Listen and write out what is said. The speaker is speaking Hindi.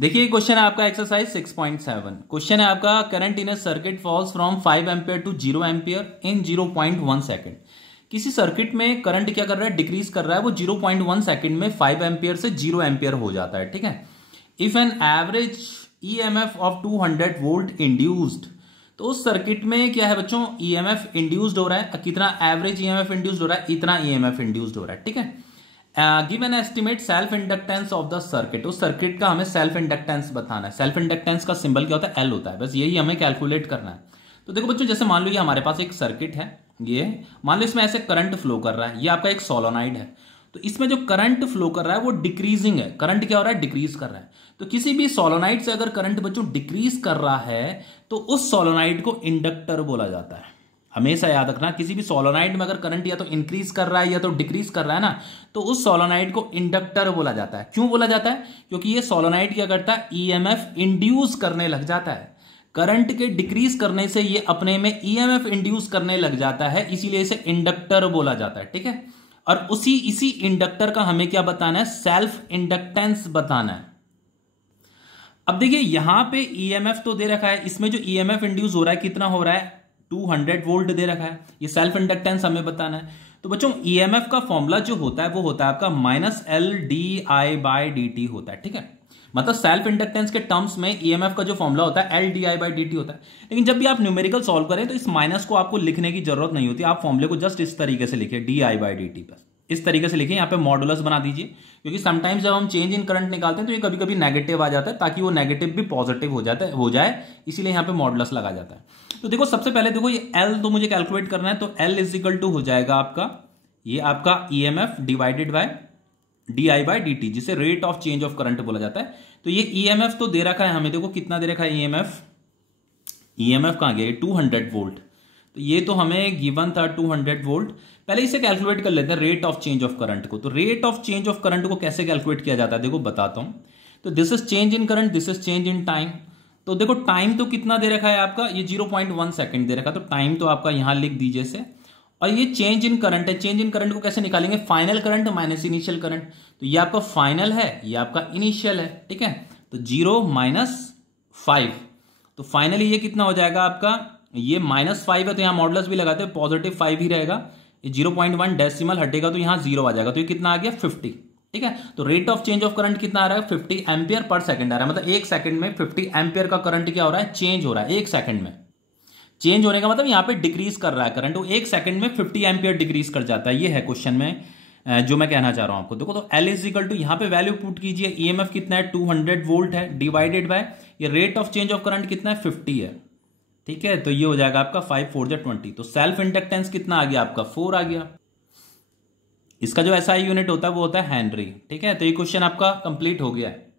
देखिए क्वेश्चन है आपका एक्सरसाइज 6.7। क्वेश्चन है आपका current in a circuit falls from 5 ampere to 0 ampere in 0.1 second. किसी सर्किट में करंट क्या कर रहा है, डिक्रीज कर रहा है, वो 0.1 सेकंड में 5 एम्पियर से 0 एम्पियर हो जाता है। ठीक है, if an average EMF of 200 volt induced, तो उस सर्किट में क्या है बच्चों, ईएमएफ इंड्यूस्ड हो रहा है। कितना एवरेज ईएमएफ इंड्यूस्ड हो रहा है, इतना ईएमएफ इंड्यूस्ड हो रहा है। ठीक है, give an estimate self inductance of the circuit. उस सर्किट का हमें सेल्फ इंडक्टेंस बताना है। सेल्फ इंडक्टेंस का सिंबल क्या होता है, एल होता है। बस यही हमें कैलकुलेट करना है। तो देखो बच्चों, जैसे मान लो ये हमारे पास एक सर्किट है, ये मान लो इसमें ऐसे करंट फ्लो कर रहा है। ये आपका एक सोलोनाइड है, तो इसमें जो करंट फ्लो कर रहा है वो डिक्रीजिंग है। करंट क्या हो रहा है, डिक्रीज कर रहा है। तो किसी भी सोलोनाइड से अगर करंट बच्चों डिक्रीज कर रहा है तो उस सोलोनाइड को इंडक्टर बोला जाता है। हमेशा याद रखना, किसी भी सोलोनाइड में अगर करंट या तो इंक्रीज कर रहा है या तो डिक्रीज कर रहा है ना, तो उस सोलोनाइड को इंडक्टर बोला जाता है। क्यों बोला जाता है, क्योंकि ये सोलोनाइड क्या करता है, ईएमएफ इंड्यूस करने लग जाता है। करंट के डिक्रीज करने से ये अपने में ईएमएफ इंड्यूस करने लग जाता है, इसीलिए इसे इंडक्टर बोला जाता है। ठीक है, और इसी इंडक्टर का हमें क्या बताना है, सेल्फ इंडक्टेंस बताना है। अब देखिए यहां पे ईएमएफ तो दे रखा है, इसमें जो ईएमएफ इंड्यूस हो रहा है कितना हो रहा है, 200 वोल्ट दे रखा है। ये सेल्फ इंडक्टेंस हमें बताना है। तो बच्चों ईएमएफ का फॉर्मूला जो होता है वो होता है आपका -LdI/dt होता है। ठीक है, मतलब सेल्फ इंडक्टेंस के टर्म्स में ईएमएफ का जो फॉर्मूला होता है LdI/dt होता है। लेकिन जब भी आप न्यूमेरिकल सॉल्व करें तो इस माइनस को आपको लिखने की जरूरत नहीं होती। आप फॉर्मूले को जस्ट इस तरीके से लिखिए, DI/dt बस इस तरीके से लिखिए। यहाँ पे मॉडुलस बना दीजिए, क्योंकि समटाइम्स जब हम चेंज इन करंट निकालते हैं तो ये कभी कभी नेगेटिव आ जाता है, ताकि वो नेगेटिव भी पॉजिटिव हो जाए, इसीलिए यहाँ पे मॉडुलस लगा जाता है। तो देखो सबसे पहले देखो ये L तो मुझे कैलकुलेट करना है, तो L = हो जाएगा आपका, ये आपका EMF डिवाइडेड बाय DI/dt, जिसे rate of change of current बोला जाता है। तो ये EMF तो दे रखा है हमें, देखो कितना दे रखा है EMF कहां गया, 200 वोल्ट। तो ये तो हमें गिवन था 200 वोल्ट। पहले इसे कैलकुलेट कर लेते हैं rate of change of current को। तो rate of change of current को कैसे कैलकुलेट किया जाता है, देखो बताता हूं। तो this is change in current, this is change in time. तो देखो टाइम तो कितना दे रखा है आपका, ये 0.1 सेकंड दे रखा है, तो टाइम तो आपका यहां लिख दीजिए से। और ये चेंज इन करंट है, चेंज इन करंट को कैसे निकालेंगे, final current minus initial current. तो ये आपका फाइनल है, ये आपका इनिशियल है। ठीक है, तो 0 - 5, तो फाइनली ये कितना हो जाएगा आपका, ये -5 है तो यहां मॉडुलस भी लगाते हैं, +5 ही रहेगा। ये 0.1 डेसिमल हटेगा तो यहां 0 आ जाएगा, तो ये कितना आ गया 50। ठीक है, तो rate of change of current कितना आ रहा है, 50 एम्पियर पर सेकंड आ रहा है। मतलब एक सेकंड में 50 एम्पियर का करंट क्या हो रहा है, चेंज हो रहा है। एक सेकंड में चेंज होने का मतलब यहां पे डिक्रीज कर रहा है करंट, वो एक सेकंड में 50 एम्पियर डिक्रीज कर जाता है। ये है क्वेश्चन में जो मैं कहना चाह रहा हूं आपको। देखो तो L = यहां पे वैल्यू पुट कीजिए, EMF कितना है 200 वोल्ट है, डिवाइडेड बाय ये rate of change of current कितना है 50 है। ठीक है, तो ये हो जाएगा आपका 5 4 20। तो सेल्फ इंडक्टेंस कितना आ गया आपका, 4 आ गया। इसका जो SI यूनिट होता है वो होता है हेनरी। ठीक है, तो ये क्वेश्चन आपका कंप्लीट हो गया है।